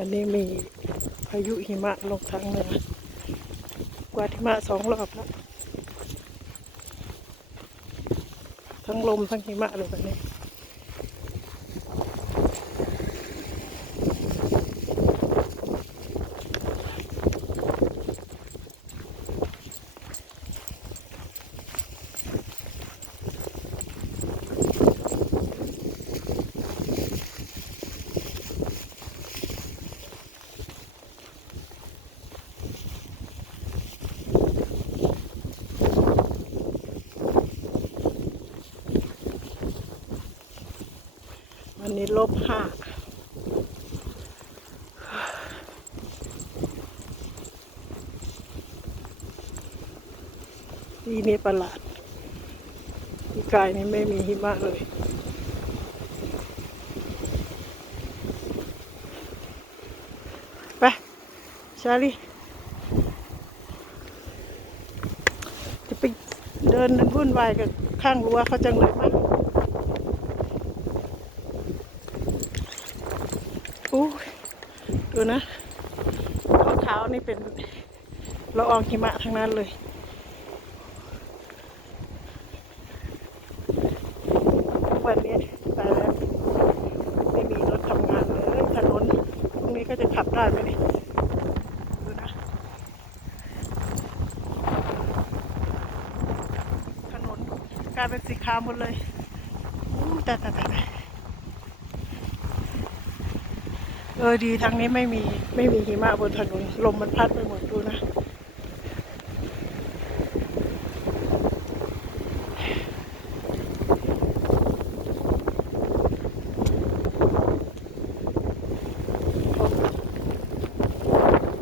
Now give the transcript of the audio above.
วันนี้มีพายุหิมะลงทางเหนือ กวาดหิมะ2 รอบแล้ว ทั้งลมทั้งหิมะเลยวันนี้วันนี้-5ปีนี้ประหลาดปีกายนี้ไม่มีหิมะเลยไปชาลีจะไปเดินวุ่นวายกับข้างรั้วเขาจังเลยมั้ยดูนะขาวๆนี่เป็นละอองหิมะทั้งนั้นเลยวันนี้ตายแล้วไม่มีรถทำงานเลยถนนตรงนี้ก็จะขับได้ไหมเนี่ยดูนะถนนกลายเป็นสีขาวหมดเลยแต่ดีทางนี้ไม่มีหิมะบนถนนลมมันพัดไปหมดดูนะ